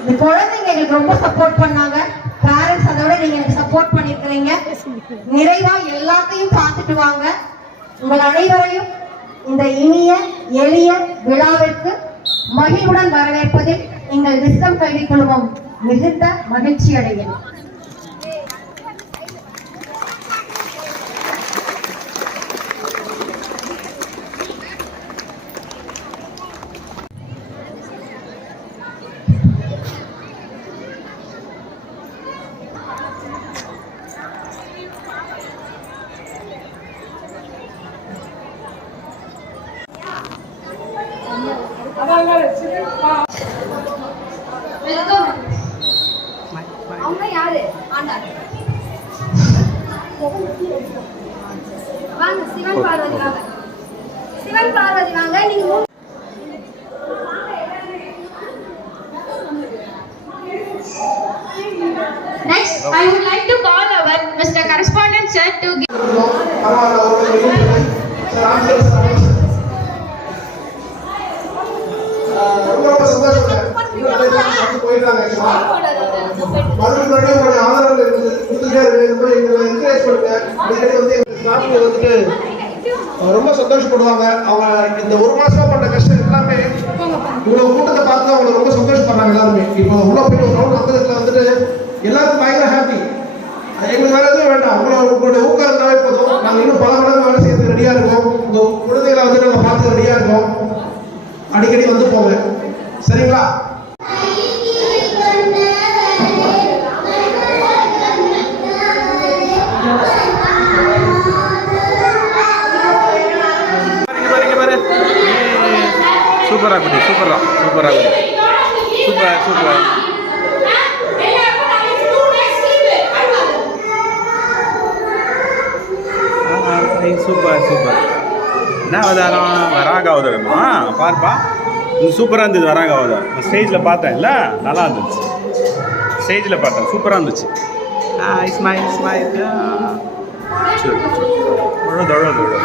இந்த குழந்தைங்க எங்களுக்கு ரொம்ப சப்போர்ட் பண்ணாங்க. பேரண்ட்ஸ் அதோட நீங்க எனக்கு சப்போர்ட் பண்ணிருக்கிறீங்க. நிறைவா எல்லாத்தையும் பார்த்துட்டு வாங்க. உங்கள் அனைவரையும் இந்த இனிய எளிய விழாவிற்கு மகிழ்வுடன் வரவேற்பதில் எங்கள் விஸ்டம் கல்வி குழுமம் மிகுந்த மகிழ்ச்சி அடைகிறது. அவங்க யாரு? வாங்க சிவன் பார்வதி வாங்க. சிவன் பார்வதி வாங்க. நீங்க Next, I would like to call our Mr. Correspondent sir to give. ரொம்ப சந்தோஷம். போயிட்டாங்க மறுபடியும் கொஞ்சம் ஆதரவு கொடுத்துட்டே இருக்கு. எங்களை என்கரேஜ் பண்ணுங்க. அடிக்கடி வந்து எங்க ஸ்டாஃப்ல வந்துட்டு ரொம்ப சந்தோஷப்படுவாங்க. அவங்க இந்த ஒரு மாசமா பண்ண கஷ்டம் எல்லாமே இவ்வளவு கூட்டத்தை பார்த்து அவங்க ரொம்ப சந்தோஷப்படுறாங்க எல்லாருமே. இப்போ உள்ள போய் ஒரு ரவுண்ட் வந்ததுல வந்துட்டு எல்லாருக்கும் பயங்கர ஹாப்பி. எங்களுக்கு வேற எதுவும் வேண்டாம். உங்களுடைய ஊக்கம் இருந்தாவே போதும். நாங்கள் இன்னும் பல மடங்கு வேலை செய்யறதுக்கு ரெடியா இருக்கோம். உங்க குழந்தைகளை வந்து நாங்கள் பார்த்து ரெடியா இருக்கோம். அடிக்கடி வந்து போங்க. சரிங்களா? சூப்பரா குடி, சூப்பரா சூப்பரா குடி, சூப்பர் சூப்பர். Super super. என்ன அவதாரம்? வராக அவதாரமா? பார்ப்பா, சூப்பராக இருந்தது வராக அவதாரம். நான் ஸ்டேஜில் பார்த்தேன், இல்லை நல்லா இருந்துச்சு. ஸ்டேஜில் பார்த்தேன், சூப்பராக இருந்துச்சு. Smile smile. சரி தொழு தொழு தொழு.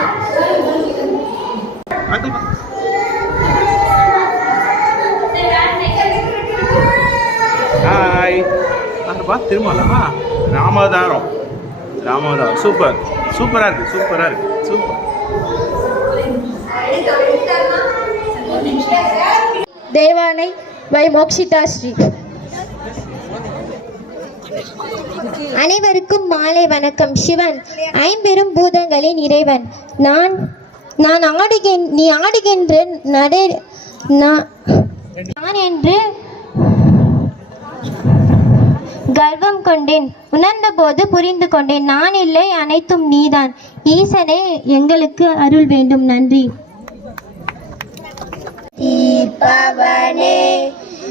ஹாய் பார்ப்பா, திருமலமா ராமதாரம். ராமதாரம் சூப்பர் சூப்பராக இருக்குது, சூப்பராக இருக்குது, சூப்பர். தேவானை வை மோக்ஷிதா ஸ்ரீ. அனைவருக்கும் மாலை வணக்கம். சிவன் ஐம்பெரும் பூதங்களின் இறைவன். நான் நீ ஆடுகின்ற நான் என்று கர்வம் கொண்டேன். உணர்ந்த போது புரிந்து கொண்டேன். நான் இல்லை, அனைத்தும் நீதான். ஈசனே, எங்களுக்கு அருள் வேண்டும். நன்றி. தீர்ப்பவனே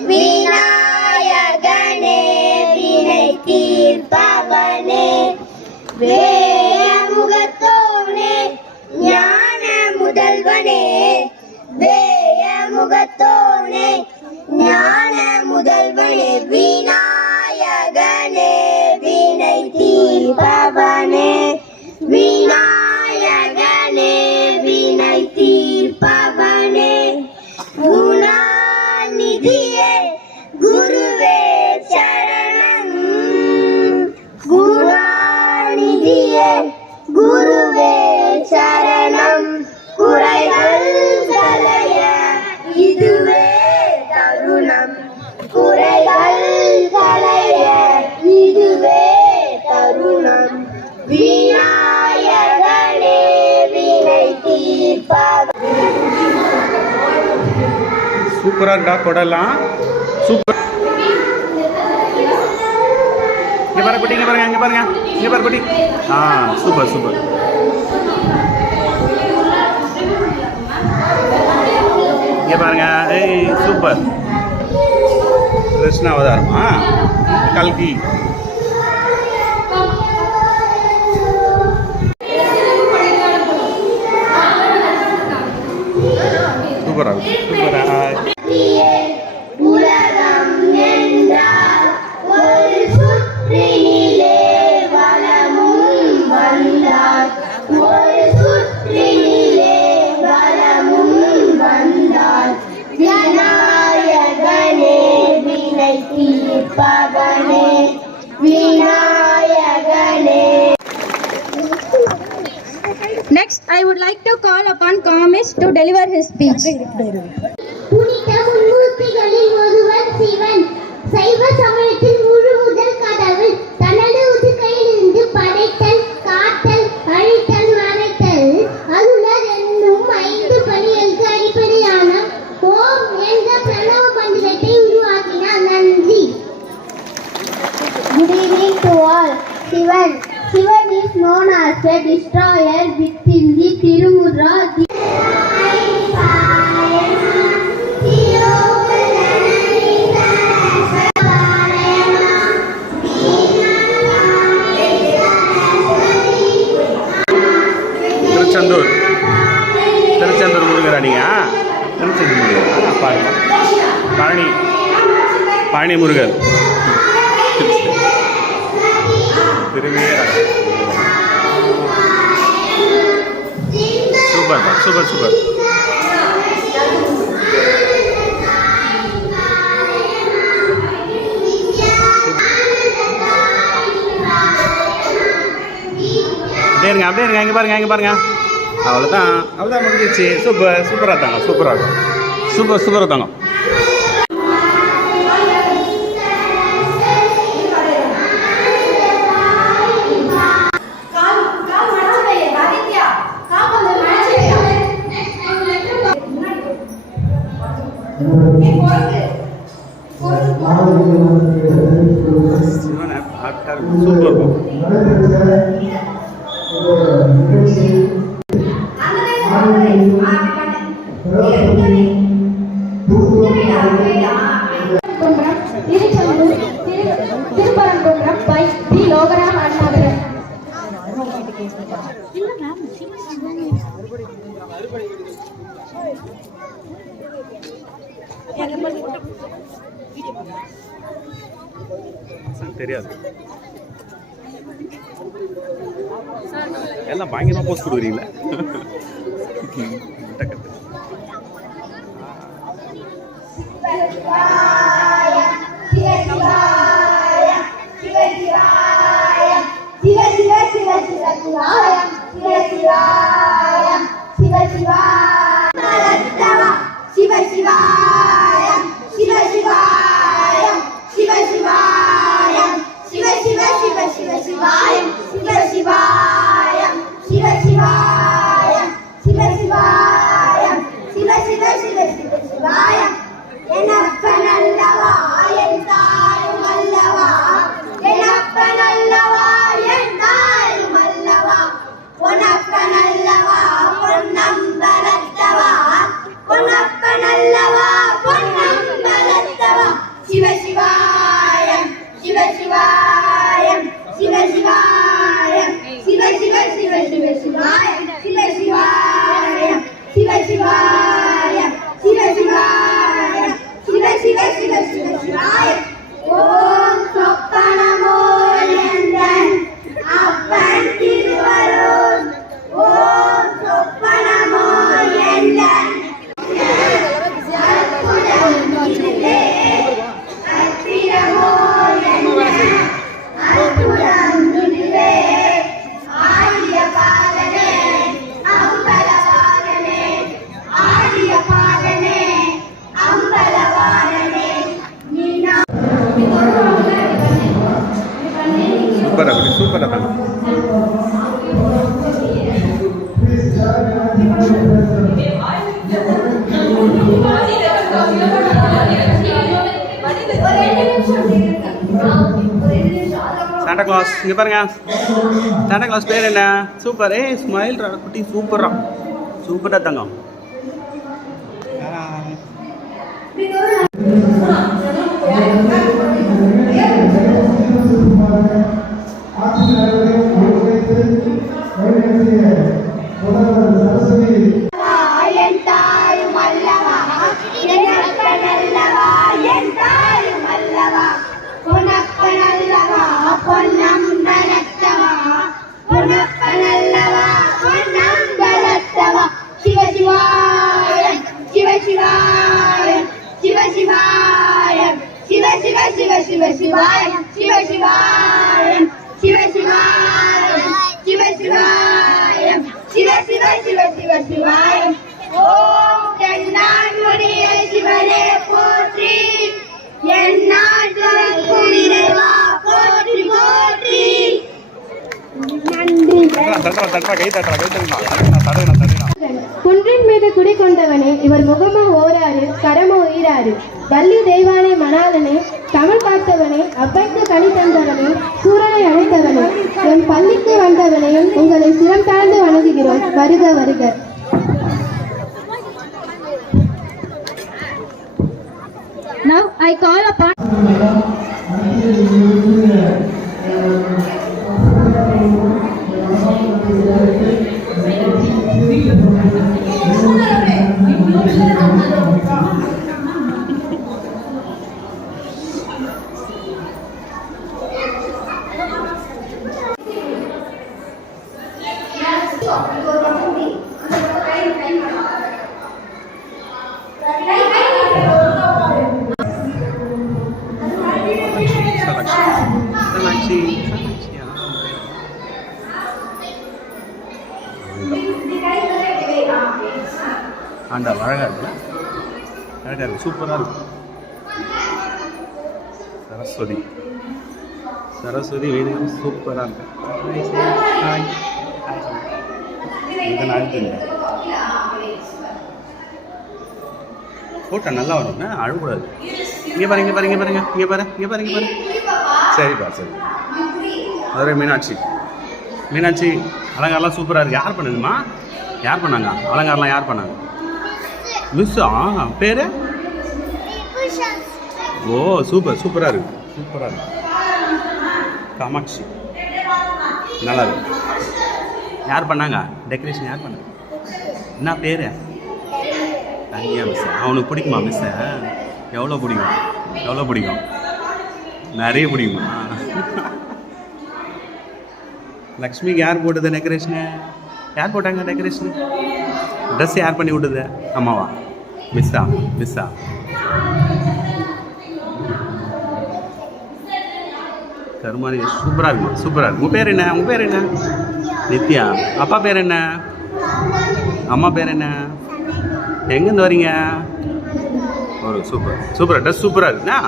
விநாயகனே, வினை தீர்ப்பவனே, வேயமுகத்தோனே, ஞான முதல்வனே, வேயமுகத்தோனே, ஞான முதல்வனே, விநாயகனே, வினை தீர்ப்பவனே, விநாயகனே, வினை தீர்ப்பவனே, குணாநிதியே குருவே சரணம், குணாநிதியே குருவே சரணம், குறைகள் களைய இதுவே தருணம், குறைகள் களைய இதுவே தருணம், விநாயகனே வினை தீர்ப்பவனே. சூப்பராக இருக்கா கொடலாம்? சூப்பர். இங்கே பாருங்க குட்டி, இங்கே பாருங்க, இங்கே பாருங்க, இங்கே பாருங்க குட்டி. Super super. இங்கே பாருங்க, ஏய் சூப்பர். கிருஷ்ண அவதாரமா? கல்கி. சூப்பரா சூப்பரா. உலகம் என்றால் ஒரு சுற்றினிலே வளமும் வந்தால், ஒரு சுற்றினிலே வளமும் வந்தால், விநாயகனே வினை Next, I would like to call upon Kamesh to deliver his speech. புனித மும்மூர்த்திகளில் ஒருவன் சிவன். சைவ சமயத்தின் முழு முதல் கடவுள். தனது உதுக்கையிலிருந்து படைத்தல், காத்தல், அழித்தல், மறைத்தல், அருளர் என்னும் 5 பணிகளுக்கு அடிப்படையான ஓம் என்ற பிரணவ மந்திரத்தை உருவாக்கினார். நன்றி. Good evening to all. Shivan is known as a destroyer within the Tirumurra. Tiruchendur Murugar அடியா? திருச்செந்தூர் முருகர் பாருங்க. பழனி முருகர் திருவேர. சூப்பர். அப்படியே இருங்க இங்கே பாருங்க அவ்வளோதான் முடிஞ்சிச்சு. சூப்பராக தாங்க. சூப்பராக தாங்க. Super. Thiruparankundram by P. Lokaram Annadurai. தெரியாது. எல்லாம் பயங்கரமாக போஸ்ட் கொடுக்குறீங்களே. சூப்பராக தாங்க. சாண்டா கிளாஸ் இங்கே பாருங்க. சாண்டா கிளாஸ் பேர் என்ன? சூப்பர். ஸ்மைல் குட்டி சூப்பராக தாங்க. Shiva சிவாயம். ஓம் தென்னாடுடைய சிவனே போற்றி, எந்நாட்டவர்க்கும் இறைவா போற்றி போற்றி. நன்றி. குன்றின் மீது குடிகொண்டவனே, இவர் முகமோ ஓராறு, கரமோ ஈராறு. வள்ளி தெய்வானை மணாளனே, தமிழ் காத்தவனே, அப்பைக்கு கனி தந்தவனே, சூரனை அழைத்தவனே, என் பள்ளிக்கு வந்தவனே, உங்களை சிரம் தாழ்ந்து வணங்குகிறோம். வருக வருக. Now I call upon ஆண்டா அழகா இருக்குல்ல, அழகா இருக்கு, சூப்பராக இருக்கு. சரஸ்வதி சரஸ்வதி வேணும், சூப்பராக இருக்கு. ஹாய் இதை நான் அழுத்துங்க. ஃபோட்டோ நல்லா வரும்னா அழுகக்கூடாது. இங்கே பாருங்க, இங்கே பாருங்க, பாருங்க, இங்கே பாரு, இங்கே பாருங்க, பாரு. சரிப்பா சரி. மதுரை மீனாட்சி. மீனாட்சி அலங்காரம்லாம் சூப்பராக இருக்குது. யார் பண்ணுதுமா? யார் பண்ணாங்க அலங்காரம்லாம்? யார் பண்ணாங்க? மிஸ்ஸா? பேர்? ஓ சூப்பர், சூப்பராக இருக்குது, சூப்பராக இருக்குது. காமாட்சி நல்லா இருக்கு. யார் பண்ணாங்க டெக்கரேஷன்? யார் பண்ணாங்க? என்ன பேர்? தனியா மிஸ். அவனுக்கு பிடிக்குமா மிஸ்ஸை? எவ்வளோ பிடிக்கும்? எவ்வளோ பிடிக்கும்? நிறைய பிடிக்குமா? லக்ஷ்மிக்கு யார் போட்டது டெக்கரேஷனு? யார் போட்டாங்க டெக்கரேஷனு? ட்ரெஸ் யார் பண்ணி விட்டது? அம்மாவா? மிஸ்ஸா? மிஸ்ஸா? கருமாரி சூப்பராக இருக்குமா? சூப்பராக இருக்கு. உங்கள் பேர் என்ன? உங்கள் பேர் என்ன? நித்யா. அப்பா பேர் என்ன? அம்மா பேர் என்ன? எங்கேருந்து வரீங்க? ஒரு சூப்பர், சூப்பர் ட்ரெஸ் சூப்பராக இருக்குண்ணா.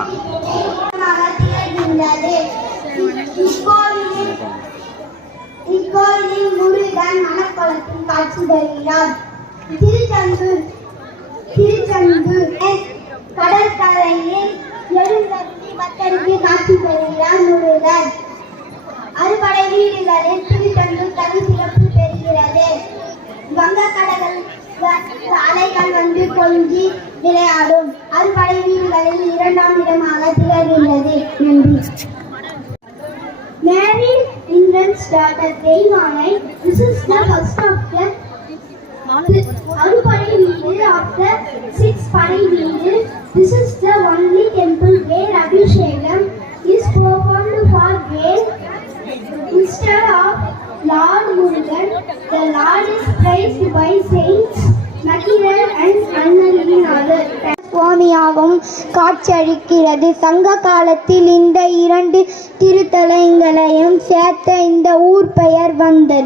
இக்கோயிலில் முருகன் மணக்கோலத்தில் காட்சி தருகிறார். திருச்செந்தூர் கடற்கரையில் எழுந்தருளி பக்தருக்கு காட்சி தருகிறார் முருகன். அறுபடை வீடுகளில் திருச்செந்தூர் தனி சிறப்பு பெறுகிறது. வங்கக்கடல் அலைகள் வந்து கொஞ்சி விளையாடும் அறுபடை வீடுகளில் 2ஆம் இடமாக திகழ்கின்றது. நன்றி. Mary England's daughter Devani. This is the first of the Arupadai Veedu of the 6 Padai Veedu. This is the only temple where Abhishekam is performed for where instead of Lord Murugan, the Lord is praised by saints Nakiran and Annalinagar. சுவாமியாகவும் காட்சியளிக்கிறது. சங்க காலத்தில் இந்த 2 திருத்தலங்களையும் சேர்த்த இந்த ஊர் பெயர் வந்தது.